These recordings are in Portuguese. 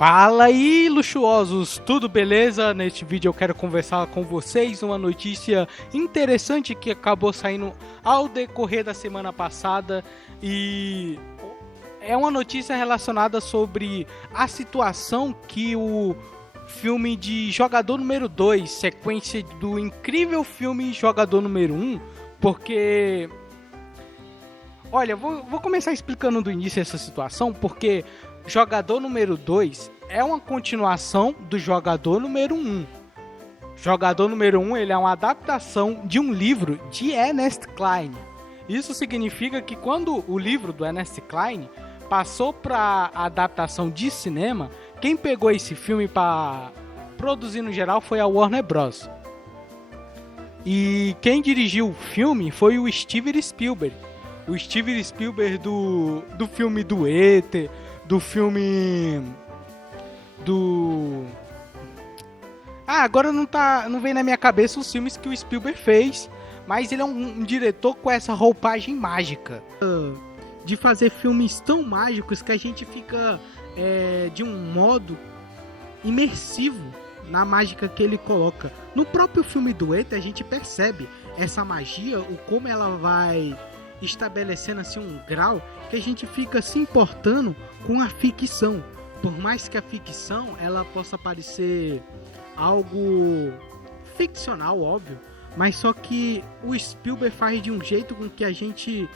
Fala aí, luxuosos, tudo beleza? Neste vídeo eu quero conversar com vocês uma notícia interessante que acabou saindo ao decorrer da semana passada e é uma notícia relacionada sobre a situação que o filme de Jogador número 2, sequência do incrível filme Jogador número 1, porque... Olha, vou começar explicando do início essa situação, porque Jogador número 2 é uma continuação do Jogador número 1. Jogador número 1 ele é uma adaptação de um livro de Ernest Cline. Isso significa que quando o livro do Ernest Cline passou para a adaptação de cinema, quem pegou esse filme para produzir no geral foi a Warner Bros. E quem dirigiu o filme foi o Steven Spielberg. O Steven Spielberg do filme do E.T., do filme do... agora não vem na minha cabeça os filmes que o Spielberg fez, mas ele é um diretor com essa roupagem mágica. De fazer filmes tão mágicos que a gente fica de um modo imersivo na mágica que ele coloca. No próprio filme do E.T. a gente percebe essa magia, o como ela vai estabelecendo assim um grau que a gente fica se importando com a ficção. Por mais que a ficção ela possa parecer algo ficcional, óbvio, mas só que o Spielberg faz de um jeito com que a gente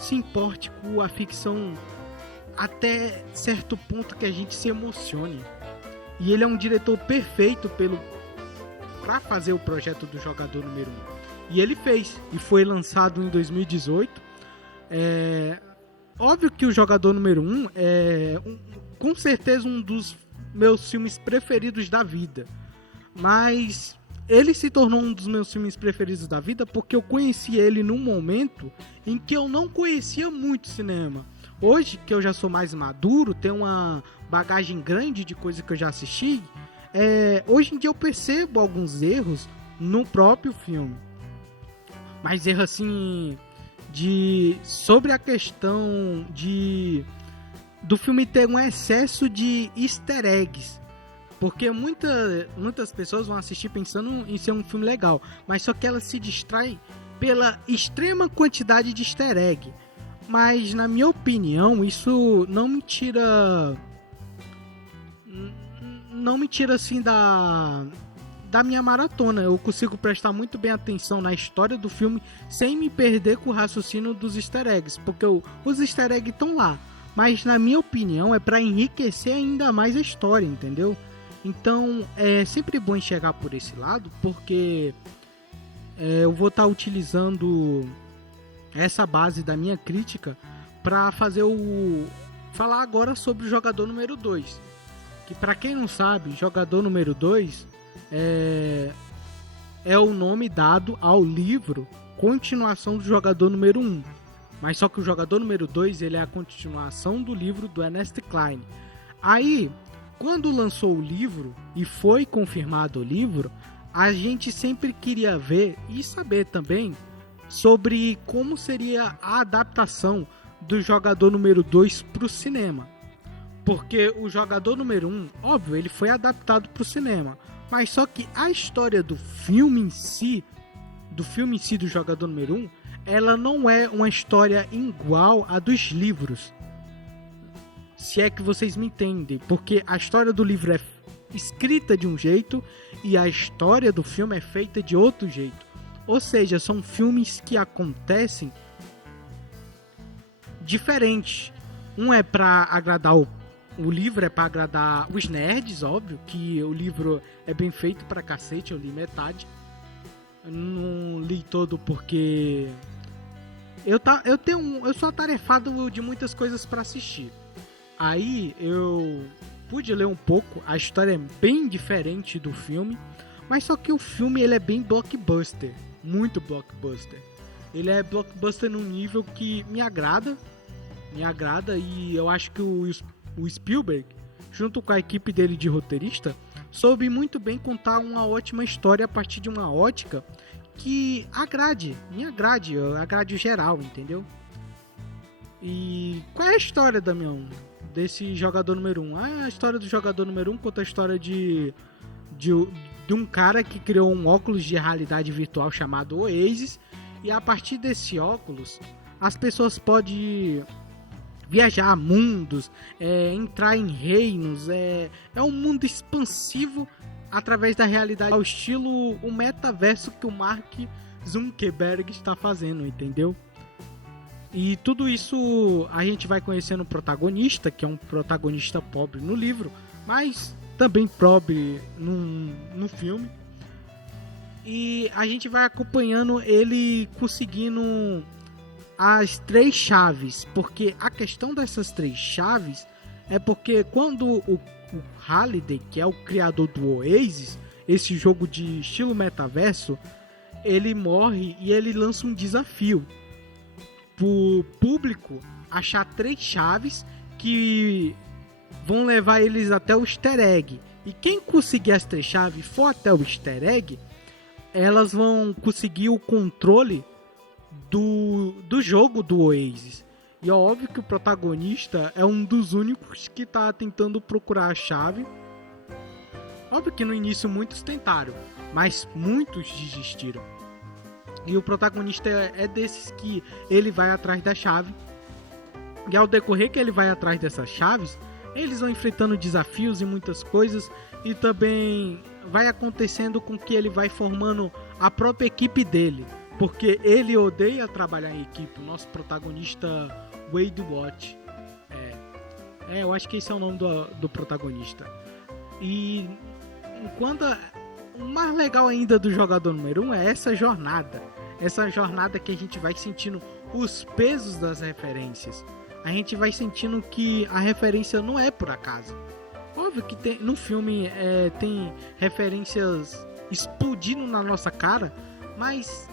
se importe com a ficção até certo ponto que a gente se emocione. E ele é um diretor perfeito para fazer o projeto do Jogador número 1. E ele fez, e foi lançado em 2018. Óbvio que o Jogador número 1 é com certeza um dos meus filmes preferidos da vida. Mas ele se tornou um dos meus filmes preferidos da vida porque eu conheci ele num momento em que eu não conhecia muito cinema. Hoje, que eu já sou mais maduro, tenho uma bagagem grande de coisa que eu já assisti, hoje em dia eu percebo alguns erros no próprio filme. Mas erro assim... sobre a questão do filme ter um excesso de easter eggs, porque muitas pessoas vão assistir pensando em ser um filme legal, mas só que ela se distrai pela extrema quantidade de easter egg. Mas na minha opinião isso não me tira assim da minha maratona. Eu consigo prestar muito bem atenção na história do filme sem me perder com o raciocínio dos easter eggs, porque os easter eggs estão lá, mas na minha opinião é para enriquecer ainda mais a história, entendeu? Então é sempre bom enxergar por esse lado, porque eu vou estar utilizando essa base da minha crítica para falar agora sobre o Jogador número 2, que para quem não sabe, Jogador número 2 é o nome dado ao livro continuação do Jogador número 1. Mas só que o Jogador número 2 ele é a continuação do livro do Ernest Cline. Aí, quando lançou o livro e foi confirmado o livro, a gente sempre queria ver e saber também sobre como seria a adaptação do Jogador número 2 para o cinema. Porque o Jogador número 1, óbvio, ele foi adaptado para o cinema. Mas só que a história do filme em si do Jogador número 1, ela não é uma história igual à dos livros. Se é que vocês me entendem. Porque a história do livro é escrita de um jeito e a história do filme é feita de outro jeito. Ou seja, são filmes que acontecem diferentes. Um é para agradar o livro é para agradar os nerds, óbvio, que o livro é bem feito pra cacete, eu li metade. Eu não li todo porque eu sou atarefado de muitas coisas para assistir. Aí eu pude ler um pouco, a história é bem diferente do filme, mas só que o filme ele é bem blockbuster, muito blockbuster. Ele é blockbuster num nível que me agrada e eu acho que o Spielberg, junto com a equipe dele de roteirista, soube muito bem contar uma ótima história a partir de uma ótica que agrade o geral, entendeu? E qual é a história, Damião, desse jogador número 1. A história do jogador número 1 conta a história de um cara que criou um óculos de realidade virtual chamado Oasis, e a partir desse óculos as pessoas podem viajar a mundos, entrar em reinos, é um mundo expansivo através da realidade, ao estilo o metaverso que o Mark Zuckerberg está fazendo, entendeu? E tudo isso a gente vai conhecendo o protagonista, que é um protagonista pobre no livro, mas também pobre no filme. E a gente vai acompanhando ele conseguindo as 3 chaves, porque a questão dessas 3 chaves é porque quando o Halliday, que é o criador do Oasis, esse jogo de estilo metaverso, ele morre e ele lança um desafio pro público achar 3 chaves que vão levar eles até o easter egg. E quem conseguir as 3 chaves e for até o easter egg, elas vão conseguir o controle do jogo do Oasis. E é óbvio que o protagonista é um dos únicos que está tentando procurar a chave. Óbvio que no início muitos tentaram, mas muitos desistiram. E o protagonista é desses que ele vai atrás da chave. E ao decorrer que ele vai atrás dessas chaves, eles vão enfrentando desafios e muitas coisas. E também vai acontecendo com que ele vai formando a própria equipe dele. Porque ele odeia trabalhar em equipe. O nosso protagonista, Wade Watch. Eu acho que esse é o nome do protagonista. E enquanto o mais legal ainda do jogador número 1 é essa jornada. Essa jornada que a gente vai sentindo os pesos das referências. A gente vai sentindo que a referência não é por acaso. Óbvio que no filme tem referências explodindo na nossa cara, mas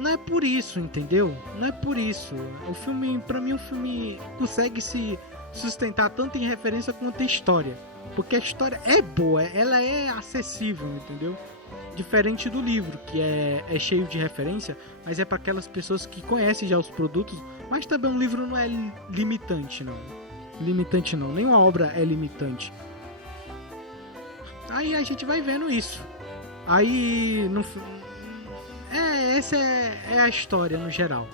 não é por isso, entendeu? Não é por isso. O filme, pra mim, o filme consegue se sustentar tanto em referência quanto em história. Porque a história é boa, ela é acessível, entendeu? Diferente do livro, que é cheio de referência, mas é para aquelas pessoas que conhecem já os produtos. Mas também um livro não é limitante, não. Limitante não, nenhuma obra é limitante. Aí a gente vai vendo isso. Aí essa é a história no geral.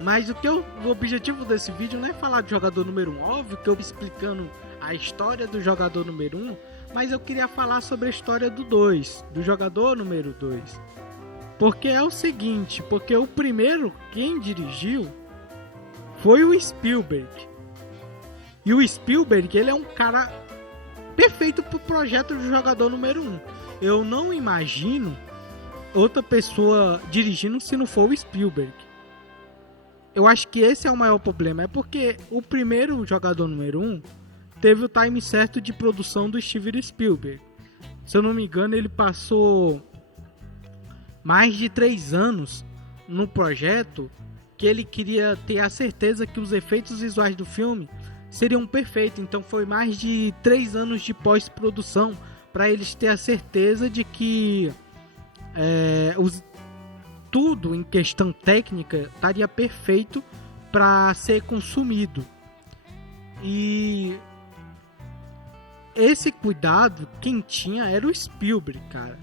Mas o objetivo desse vídeo não é falar do jogador número 1. Óbvio que eu explicando a história do jogador número 1, mas eu queria falar sobre a história do jogador número 2. Porque é o seguinte, porque o primeiro, quem dirigiu, foi o Spielberg. E o Spielberg, ele é um cara perfeito pro projeto do jogador número 1. Eu não imagino outra pessoa dirigindo se não for o Spielberg. Eu acho que esse é o maior problema. É porque o primeiro jogador número 1 teve o time certo de produção do Steven Spielberg. Se eu não me engano, ele passou mais de 3 anos no projeto, que ele queria ter a certeza que os efeitos visuais do filme seriam perfeitos. Então foi mais de 3 anos de pós-produção para eles ter a certeza de que tudo em questão técnica estaria perfeito para ser consumido. E esse cuidado quem tinha era o Spielberg, cara.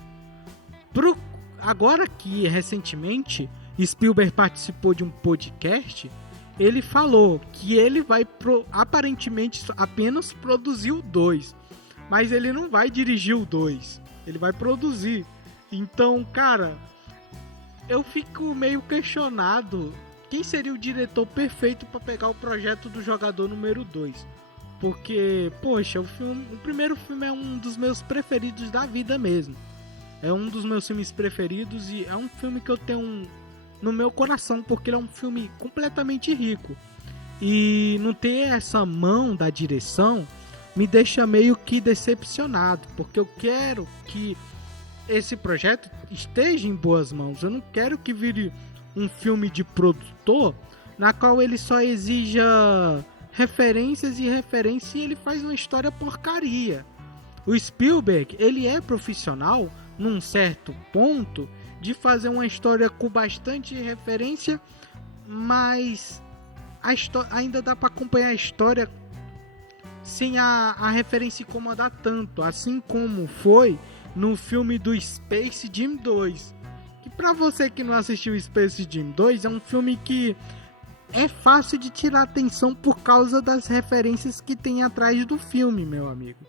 Agora que recentemente Spielberg participou de um podcast, ele falou que ele vai aparentemente apenas produzir o 2, mas ele não vai dirigir o 2, ele vai produzir. Então, cara, eu fico meio questionado quem seria o diretor perfeito para pegar o projeto do jogador número 2. Porque, poxa, o primeiro filme é um dos meus preferidos da vida mesmo. É um dos meus filmes preferidos e é um filme que eu tenho no meu coração, porque ele é um filme completamente rico. E não ter essa mão da direção me deixa meio que decepcionado, porque eu quero que esse projeto esteja em boas mãos. Eu não quero que vire um filme de produtor na qual ele só exija referências e referência e ele faz uma história porcaria. O Spielberg, ele é profissional num certo ponto de fazer uma história com bastante referência, mas ainda dá para acompanhar a história sem a referência incomodar tanto, assim como foi no filme do Space Jam 2. Que pra você que não assistiu Space Jam 2, é um filme que é fácil de tirar atenção por causa das referências que tem atrás do filme, meu amigo.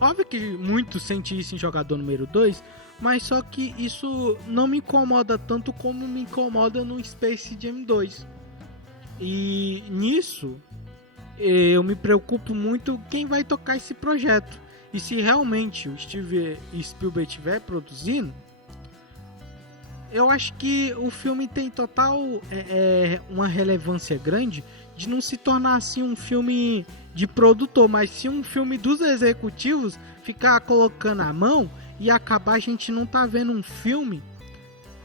Óbvio que muitos sentem isso em Jogador Número 2, mas só que isso não me incomoda tanto como me incomoda no Space Jam 2. E nisso eu me preocupo muito quem vai tocar esse projeto. E se realmente o Steven Spielberg estiver produzindo, eu acho que o filme tem total uma relevância grande de não se tornar assim um filme de produtor, mas sim um filme dos executivos ficar colocando a mão e acabar a gente não tá vendo um filme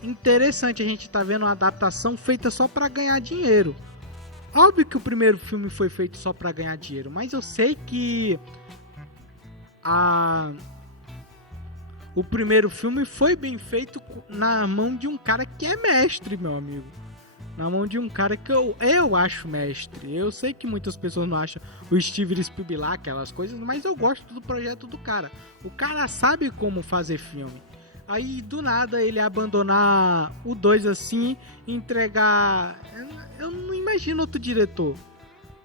interessante, a gente tá vendo uma adaptação feita só para ganhar dinheiro. Óbvio que o primeiro filme foi feito só para ganhar dinheiro, mas eu sei que o primeiro filme foi bem feito na mão de um cara que é mestre, meu amigo. Na mão de um cara que eu acho mestre. Eu sei que muitas pessoas não acham o Steven Spielberg lá, aquelas coisas, mas eu gosto do projeto do cara. O cara sabe como fazer filme. Aí, do nada, ele abandonar o 2 assim, entregar... Eu não imagino outro diretor.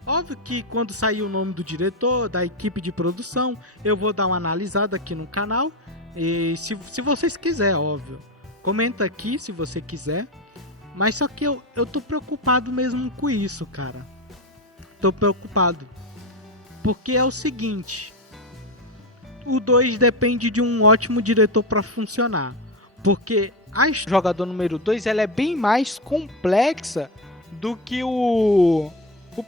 Óbvio que quando sair o nome do diretor, da equipe de produção, eu vou dar uma analisada aqui no canal. E se vocês quiserem, óbvio. Comenta aqui se você quiser. Mas só que eu tô preocupado mesmo com isso, cara. Tô preocupado. Porque é o seguinte... O 2 depende de um ótimo diretor para funcionar. Porque a Jogador Número 2 ela é bem mais complexa do que o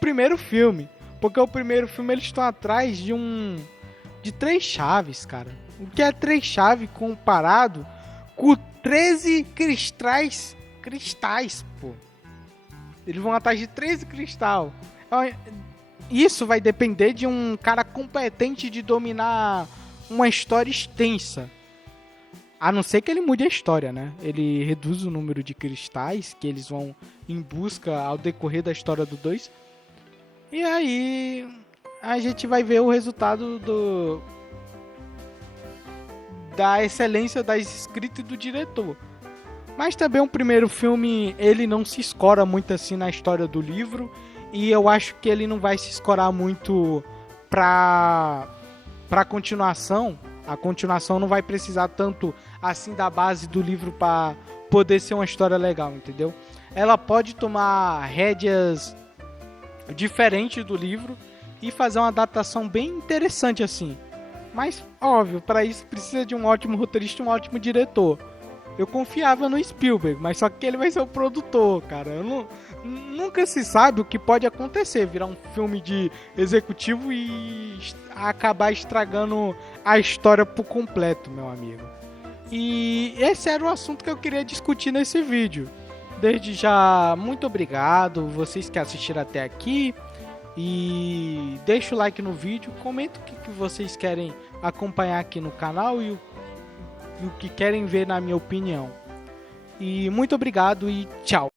primeiro filme. Porque o primeiro filme eles estão atrás de 3 chaves, cara. O que é 3 chaves comparado com 13 cristais, pô. Eles vão atrás de 13 cristal. Isso vai depender de um cara competente de dominar uma história extensa. A não ser que ele mude a história, né? Ele reduz o número de cristais que eles vão em busca ao decorrer da história do 2. E aí a gente vai ver o resultado da excelência da escrita e do diretor. Mas também o primeiro filme, ele não se escora muito assim na história do livro. E eu acho que ele não vai se escorar muito pra continuação. A continuação não vai precisar tanto assim da base do livro para poder ser uma história legal, entendeu? Ela pode tomar rédeas diferentes do livro e fazer uma adaptação bem interessante assim. Mas, óbvio, para isso precisa de um ótimo roteirista e um ótimo diretor. Eu confiava no Spielberg, mas só que ele vai ser o produtor, cara. Nunca se sabe o que pode acontecer, virar um filme de executivo e acabar estragando a história por completo, meu amigo. E esse era o assunto que eu queria discutir nesse vídeo. Desde já, muito obrigado vocês que assistiram até aqui. E deixa o like no vídeo, comenta o que vocês querem acompanhar aqui no canal e o que querem ver na minha opinião. E muito obrigado e tchau!